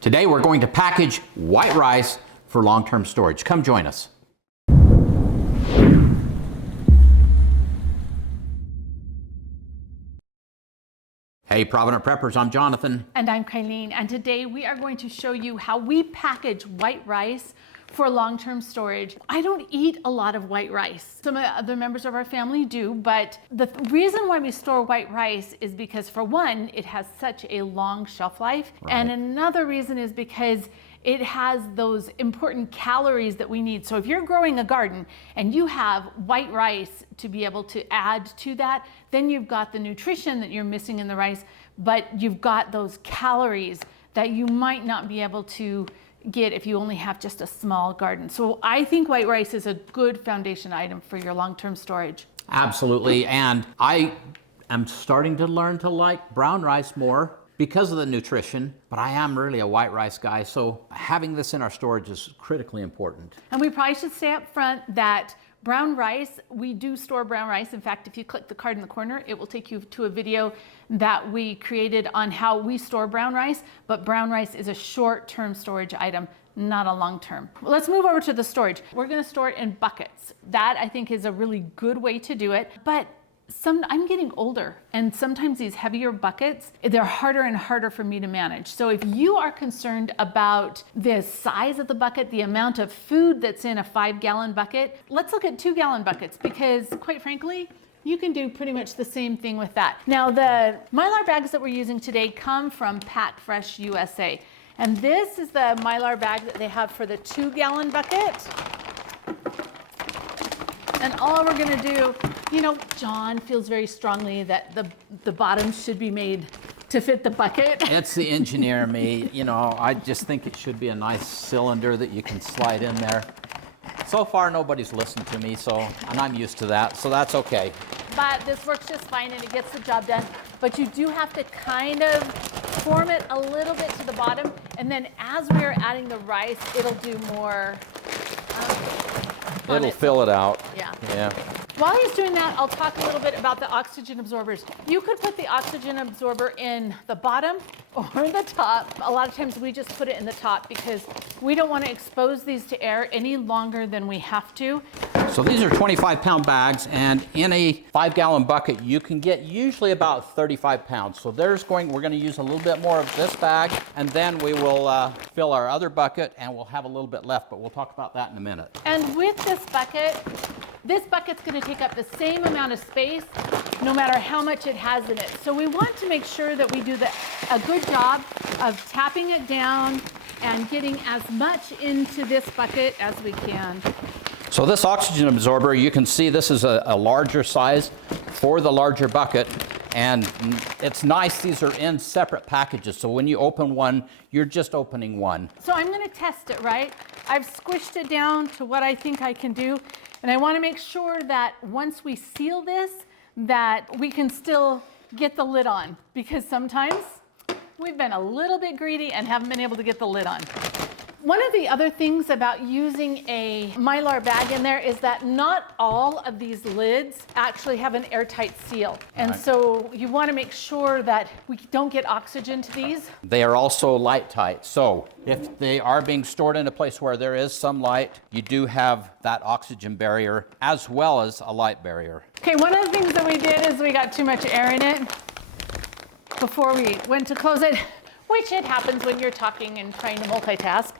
Today we're going to package white rice for long-term storage. Come join us. Hey Provident Preppers, I'm Jonathan. And I'm Kylene, and today we are going to show you how we package white rice for long-term storage. I don't eat a lot of white rice. Some other members of our family do, but the reason why we store white rice is because, for one, it has such a long shelf life. Right. And another reason is because it has those important calories that we need. So if you're growing a garden and you have white rice to be able to add to that, then you've got the nutrition that you're missing in the rice, but you've got those calories that you might not be able to get if you only have just a small garden. So I think white rice is a good foundation item for your long-term storage. Absolutely, and I am starting to learn to like brown rice more because of the nutrition, but I am really a white rice guy, so having this in our storage is critically important. And we probably should say up front that brown rice, we do store brown rice. In fact, if you click the card in the corner, it will take you to a video that we created on how we store brown rice, but brown rice is a short-term storage item, not a long-term. Let's move over to the storage. We're gonna store it in buckets. That, I think, is a really good way to do it, but I'm getting older, and sometimes these heavier buckets, they're harder and harder for me to manage. So if you are concerned about the size of the bucket, the amount of food that's in a 5-gallon bucket, let's look at 2-gallon buckets, because quite frankly, you can do pretty much the same thing with that. Now, the Mylar bags that we're using today come from Pack Fresh USA. And this is the Mylar bag that they have for the 2-gallon bucket. And all we're gonna do, you know, John feels very strongly that the bottom should be made to fit the bucket. It's the engineer in me. You know, I just think it should be a nice cylinder that you can slide in there. So far, nobody's listened to me, and I'm used to that, so that's okay. But this works just fine and it gets the job done. But you do have to kind of form it a little bit to the bottom, and then as we're adding the rice, it'll do more. It'll fill it out. Yeah. While he's doing that, I'll talk a little bit about the oxygen absorbers. You could put the oxygen absorber in the bottom or the top. A lot of times we just put it in the top because we don't want to expose these to air any longer than we have to. So these are 25-pound bags, and in a 5-gallon bucket, you can get usually about 35 pounds. So we're going to use a little bit more of this bag, and then we will fill our other bucket, and we'll have a little bit left, but we'll talk about that in a minute. And with this bucket's going to take up the same amount of space, no matter how much it has in it. So we want to make sure that we do a good job of tapping it down and getting as much into this bucket as we can. So this oxygen absorber, you can see this is a larger size for the larger bucket, and it's nice these are in separate packages, so when you open one, you're just opening one. So I'm going to test it, right? I've squished it down to what I think I can do, and I want to make sure that once we seal this, that we can still get the lid on, because sometimes we've been a little bit greedy and haven't been able to get the lid on. One of the other things about using a Mylar bag in there is that not all of these lids actually have an airtight seal. And so you want to make sure that we don't get oxygen to these. They are also light tight. So if they are being stored in a place where there is some light, you do have that oxygen barrier as well as a light barrier. Okay, one of the things that we did is we got too much air in it before we went to close it, which it happens when you're talking and trying to multitask.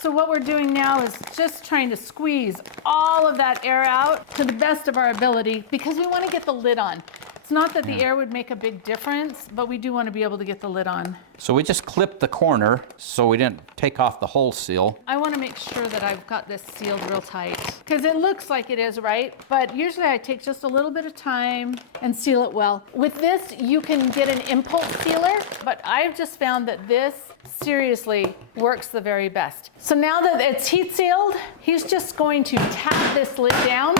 So what we're doing now is just trying to squeeze all of that air out to the best of our ability, because we want to get the lid on. It's not that the air would make a big difference, but we do want to be able to get the lid on. So we just clipped the corner so we didn't take off the whole seal. I want to make sure that I've got this sealed real tight, because it looks like it is, right? But usually I take just a little bit of time and seal it well. With this, you can get an impulse sealer, but I've just found that this seriously works the very best. So now that it's heat sealed, he's just going to tap this lid down.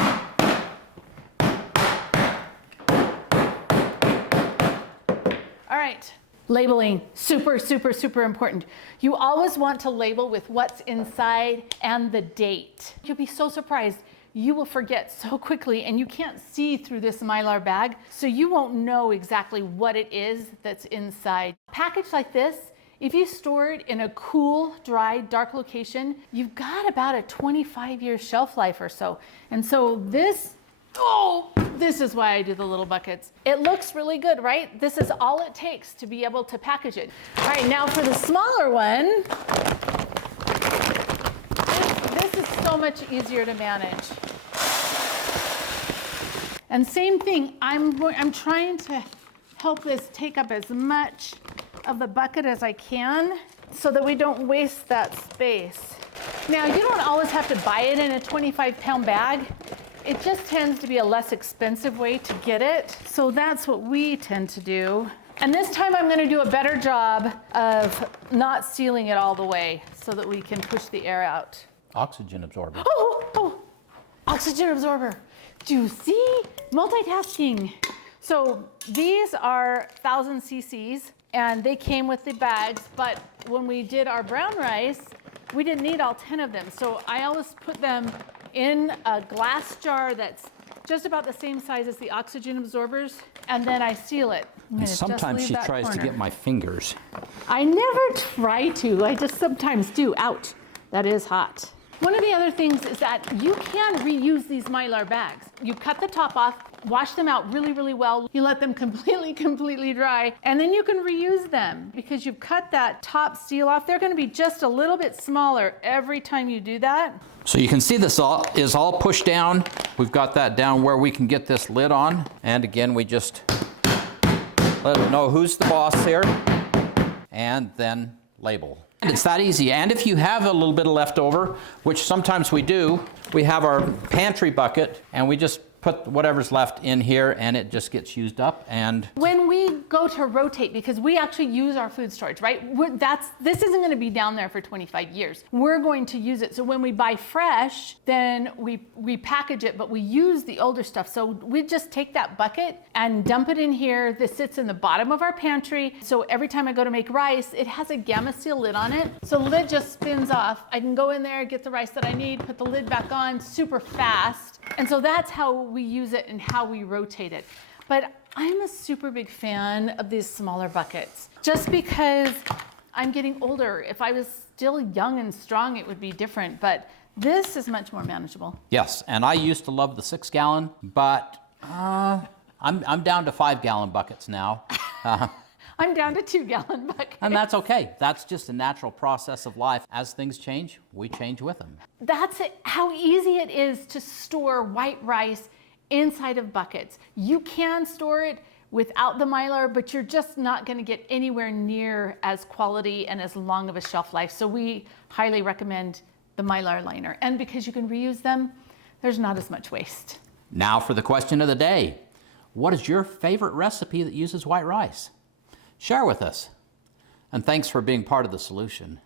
All right, labeling, super, super, super important. You always want to label with what's inside and the date. You'll be so surprised. You will forget so quickly, and you can't see through this Mylar bag, so you won't know exactly what it is that's inside. A package like this If you store it in a cool, dry, dark location, you've got about a 25-year shelf life or so. And so this is why I do the little buckets. It looks really good, right? This is all it takes to be able to package it. All right, now for the smaller one, this is so much easier to manage. And same thing, I'm trying to help this take up as much of the bucket as I can so that we don't waste that space. Now, you don't always have to buy it in a 25-pound bag. It just tends to be a less expensive way to get it. So that's what we tend to do. And this time I'm gonna do a better job of not sealing it all the way so that we can push the air out. Oxygen absorber. Oh, oxygen absorber. Do you see? Multitasking. So these are 1,000 cc's and they came with the bags, but when we did our brown rice, we didn't need all 10 of them. So I always put them in a glass jar that's just about the same size as the oxygen absorbers, and then I seal it. And sometimes she tries to get my fingers. I never try to, I just sometimes do. Ouch, that is hot. One of the other things is that you can reuse these Mylar bags. You cut the top off, wash them out really, really well. You let them completely dry, and then you can reuse them because you've cut that top seal off. They're gonna be just a little bit smaller every time you do that. So you can see this is all pushed down. We've got that down where we can get this lid on. And again, we just let them know who's the boss here and then label. And it's that easy. And if you have a little bit of leftover, which sometimes we do, we have our pantry bucket and we just put whatever's left in here and it just gets used up. And when we go to rotate, because we actually use our food storage, right? This isn't going to be down there for 25 years. We're going to use it. So when we buy fresh, then we package it, but we use the older stuff. So we just take that bucket and dump it in here. This sits in the bottom of our pantry. So every time I go to make rice, it has a Gamma Seal lid on it. So the lid just spins off. I can go in there, get the rice that I need, put the lid back on super fast. And so that's how we use it and how we rotate it. But I'm a super big fan of these smaller buckets, just because I'm getting older. If I was still young and strong, it would be different, but this is much more manageable. yes, and I used to love the 6-gallon, but I'm down to 5-gallon buckets now. I'm down to 2-gallon buckets. And that's okay. That's just a natural process of life. As things change, we change with them. That's how easy it is to store white rice inside of buckets. You can store it without the Mylar, but you're just not going to get anywhere near as quality and as long of a shelf life. So we highly recommend the Mylar liner. And because you can reuse them, there's not as much waste. Now for the question of the day. What is your favorite recipe that uses white rice? Share with us. And thanks for being part of the solution.